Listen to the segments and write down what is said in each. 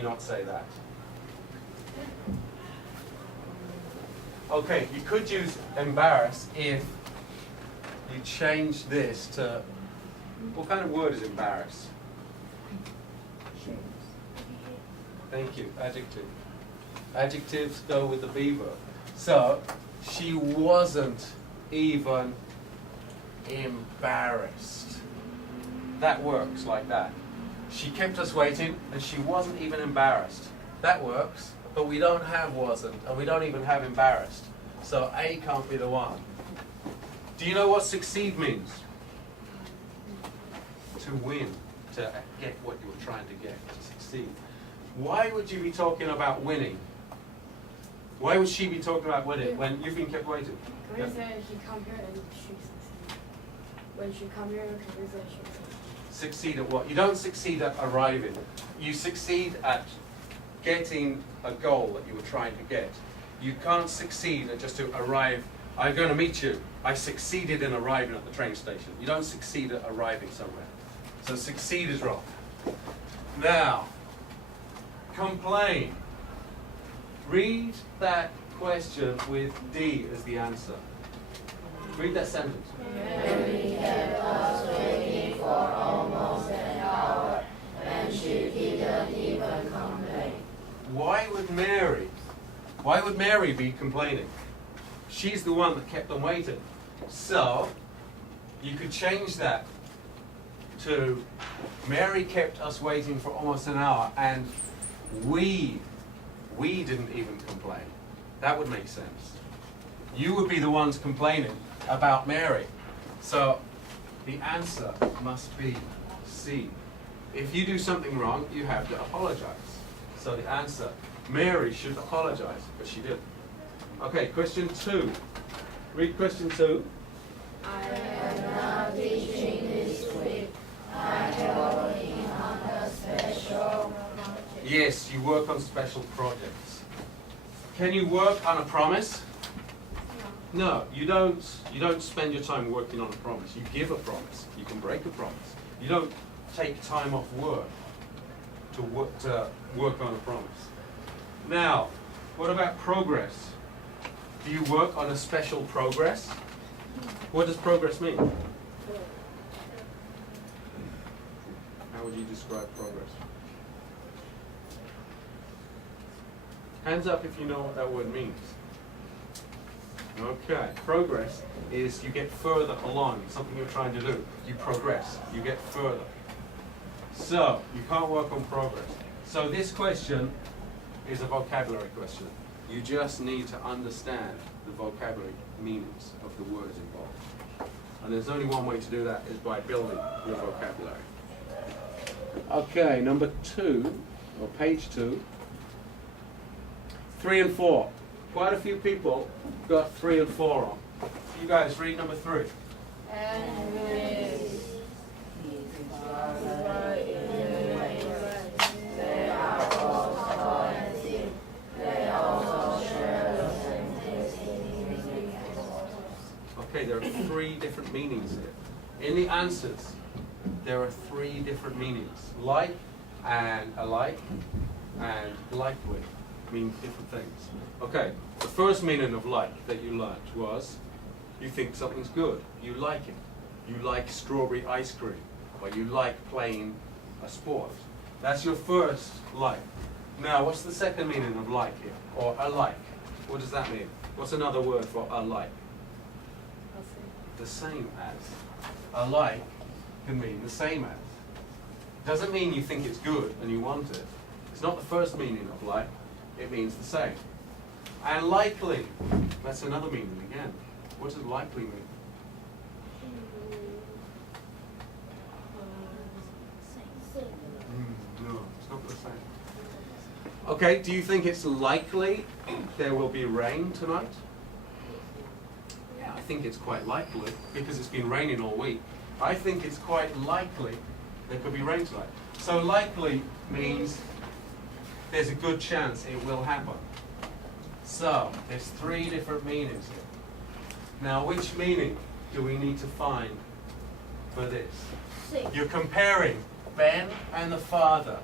you not say that? Okay, you could use embarrass if you change this to, what kind of word is embarrass? Thank you, adjective. Adjectives go with the be verb. So, she wasn't even embarrassed. That works like that. She kept us waiting and she wasn't even embarrassed. That works, but we don't have wasn't and we don't even have embarrassed. So A can't be the one. Do you know what succeed means? To win, to get what you were trying to get, to succeed. Why would you be talking about winning? Why would she be talking about winning when you've been kept waiting? Because he come here and she succeed. When she come here, because she succeed. Succeed at what? You don't succeed at arriving. You succeed at getting a goal that you were trying to get. You can't succeed at just to arrive. I'm going to meet you. I succeeded in arriving at the train station. You don't succeed at arriving somewhere. So succeed is wrong. Now, complain. Read that question with D as the answer. Read that sentence. Mary kept us waiting for almost an hour, and she didn't even complain. Why would Mary be complaining? She's the one that kept them waiting. So, you could change that to Mary kept us waiting for almost an hour, and we didn't even complain. That would make sense. You would be the ones complaining about Mary. So the answer must be C. If you do something wrong, you have to apologize. So the answer, Mary should apologize, but she didn't. Okay, question 2. Read question 2. I am not teaching this week. I am working on a special project. Yes, you work on special projects. Can you work on a promise? No, you don't spend your time working on a promise. You give a promise. You can break a promise. You don't take time off work to work on a promise. Now, what about progress? Do you work on a special progress? What does progress mean? How would you describe progress? Hands up if you know what that word means. Okay, progress is you get further along, something you're trying to do. You progress, you get further. So, you can't work on progress. So this question is a vocabulary question. You just need to understand the vocabulary meanings of the words involved. And there's only one way to do that, is by building your vocabulary. Okay, number 2, or page 2. 3 and 4. Quite a few people got 3 and 4 on. You guys read number 3. And with they are also empty. They also share the same tasting. Okay, there are 3 different meanings here. In the answers, there are 3 different meanings. Like and alike and likely mean different things. Okay, the first meaning of like that you learnt was you think something's good, you like it. You like strawberry ice cream, or you like playing a sport. That's your first like. Now, what's the second meaning of like here? Or alike? What does that mean? What's another word for alike? The same as. Alike can mean the same as. Doesn't mean you think it's good and you want it. It's not the first meaning of like. It means the same. And likely, that's another meaning again. What does likely mean? No, it's not the same. Okay, do you think it's likely there will be rain tonight? Yeah, I think it's quite likely because it's been raining all week. I think it's quite likely there could be rain tonight. So likely means there's a good chance it will happen. So, there's 3 different meanings here. Now, which meaning do we need to find for this? You're comparing Ben and the father.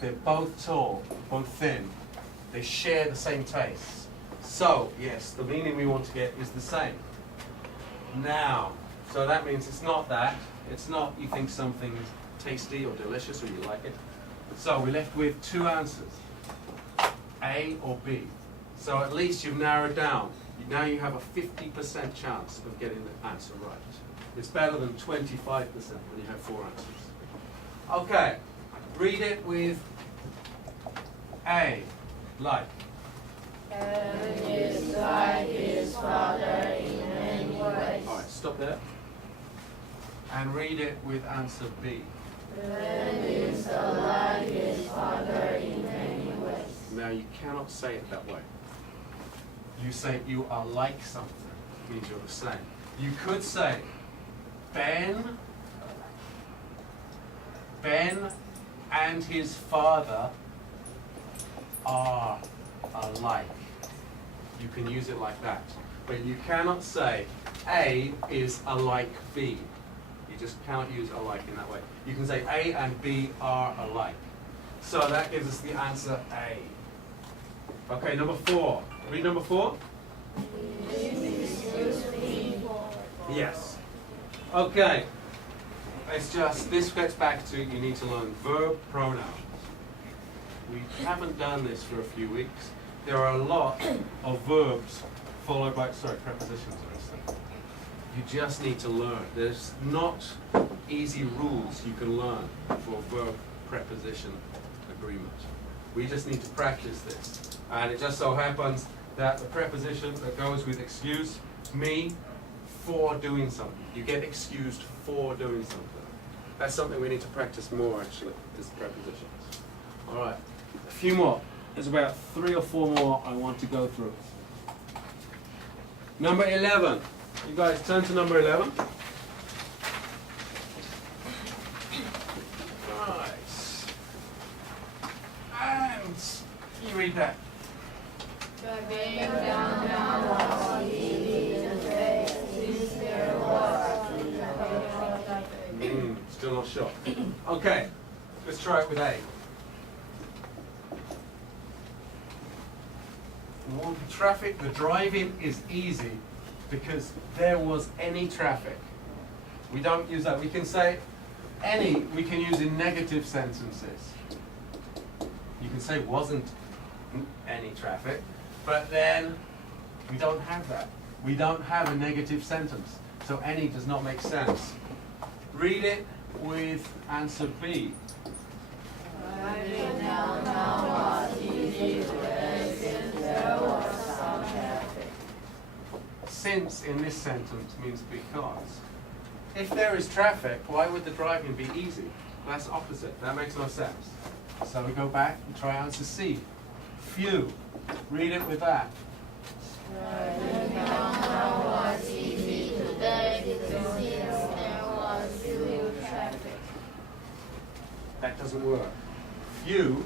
They're both tall, both thin. They share the same taste. So, yes, the meaning we want to get is the same. Now, so that means it's not that. It's not you think something's tasty or delicious or you like it. So we're left with two answers, A or B. So at least you've narrowed down. Now you have a 50% chance of getting the answer right. It's better than 25% when you have four answers. Okay, read it with A, like. And is like his father in many ways. All right, stop there. And read it with answer B. And is like his father in many ways. Now you cannot say it that way. You say you are like something, means you're the same. You could say Ben and his father are alike. You can use it like that. But you cannot say A is alike B. You just cannot use alike in that way. You can say A and B are alike. So that gives us the answer A. Okay, number 4. Read number 4. Yes. Okay. It's just, this gets back to, you need to learn verb pronouns. We haven't done this for a few weeks. There are a lot of verbs followed by, prepositions or something. You just need to learn. There's not easy rules you can learn for verb preposition agreement. We just need to practice this. And it just so happens that the preposition that goes with excuse me for doing something. You get excused for doing something. That's something we need to practice more, actually, is prepositions. All right, a few more. There's about 3 or 4 more I want to go through. Number 11. You guys turn to number 11. Right. And you read that. Still not sure. Okay, let's try it with A. Well, the traffic, the driving is easy because there was any traffic. We don't use that. We can say any, we can use in negative sentences. You can say wasn't any traffic, but then we don't have that. We don't have a negative sentence. So any does not make sense. Read it with answer B. Since in this sentence means because. If there is traffic, why would the driving be easy? That's opposite. That makes no sense. So we go back and try answer C. Few. Read it with that. That doesn't work. Few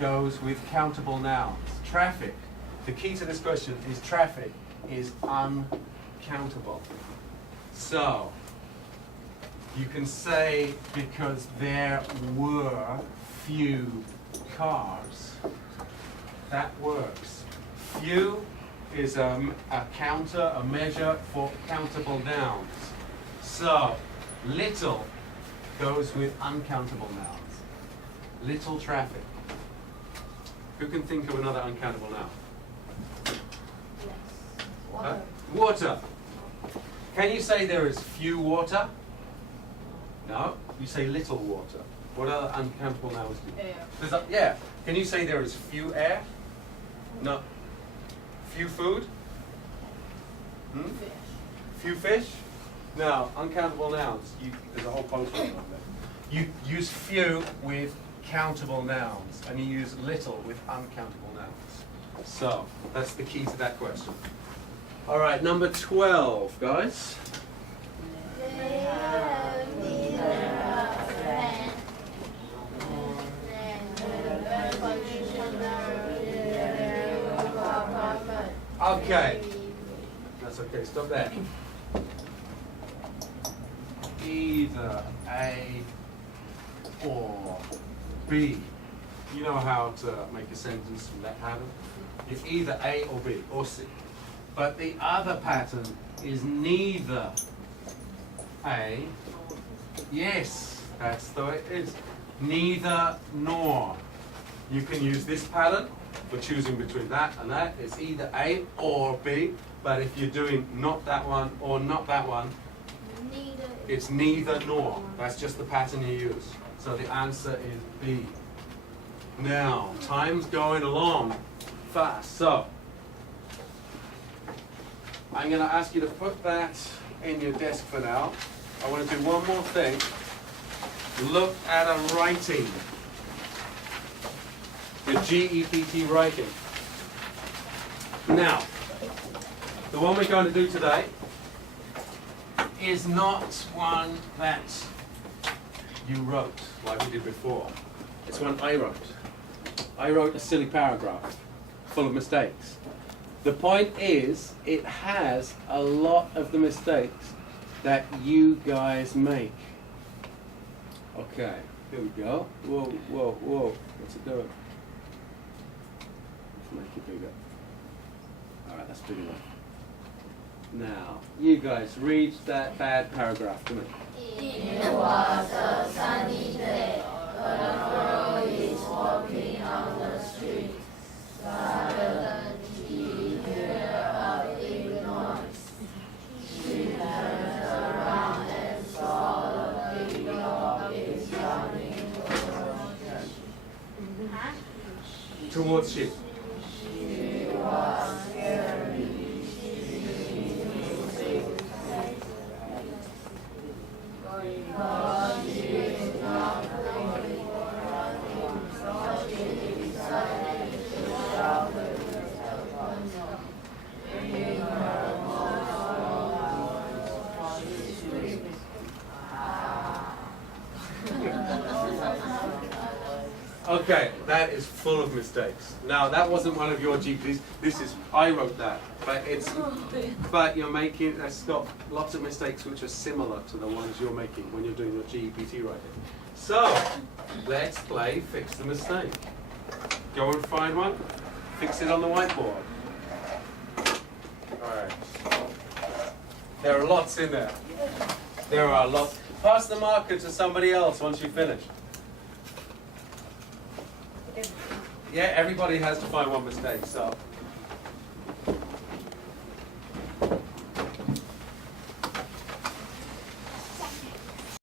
goes with countable nouns. Traffic. The key to this question is traffic is uncountable. So, you can say because there were few cars. That works. Few is a counter, a measure for countable nouns. So, little goes with uncountable nouns. Little traffic. Who can think of another uncountable noun? Water. Water. Can you say there is few water? No. You say little water. What other uncountable nouns do you? Air. Yeah. Can you say there is few air? No. Few food? Fish. Few fish? No. Uncountable nouns. There's a whole poster on there. You use few with countable nouns, and you use little with uncountable nouns. So, that's the key to that question. All right, number 12, guys. Okay. That's okay, stop there. Either A or B. You know how to make a sentence from that pattern? It's either A or B or C. But the other pattern is neither A. Yes, that's the way it is. Neither nor. You can use this pattern for choosing between that and that. It's either A or B. But if you're doing not that one or not that one, it's neither nor. That's just the pattern you use. So the answer is B. Now, time's going along fast. So, I'm going to ask you to put that in your desk for now. I want to do one more thing. Look at a writing. The GEPT writing. Now, the one we're going to do today is not one that you wrote like we did before. It's one I wrote. I wrote a silly paragraph full of mistakes. The point is, it has a lot of the mistakes that you guys make. Okay, here we go. Whoa, whoa, whoa. What's it doing? Let's make it bigger. Alright, that's big enough. Now, you guys read that bad paragraph to me. It was a sunny day. A girl is walking on the street. Suddenly she heard a big noise. She turned around and saw the big dog is running Towards she. She was scared. Okay, that is full of mistakes. Now, that wasn't one of your GPs. This is, I wrote that. But you're making, it's got lots of mistakes which are similar to the ones you're making when you're doing your GEPT writing. So, let's play Fix the Mistake. Go and find one, fix it on the whiteboard. Alright. There are lots in there. There are lots. Pass the marker to somebody else once you've finished. Yeah, everybody has to find one mistake, so